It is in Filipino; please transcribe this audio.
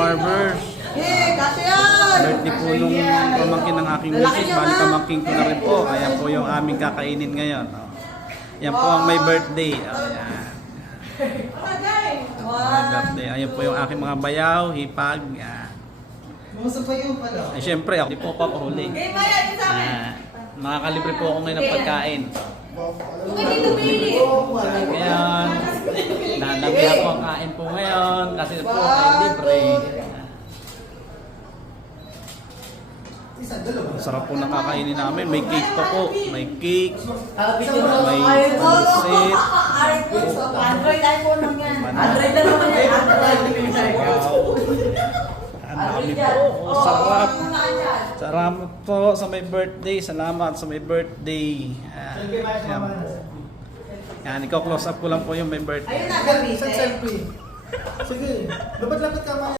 ka-farmers. Birthday po nung pamangkin ng aking misis. Bali pamangkin ko na rin po. Kaya po yung aming kakainin ngayon. Yan po ang may birthday. Ayan. May birthday. Ayan po yung aking mga bayaw, hipag. Ay syempre ako, di po papahuli. Nakakalibre po ako ngayon ng pagkain. Ngayon, nanabi ako ang kain po ngayon kasi po ay libre. Sarap po nakakainin namin. May cake pa po. May cake. May pansit. Android iPhone lang yan. Android na naman yan. Wow. Ang dami po. Sarap. Salamat po sa may birthday. Salamat sa may birthday. Yan, ikaw close up ko lang po yung may birthday. Ayun na, gamitin. Sige, lapit-lapit ka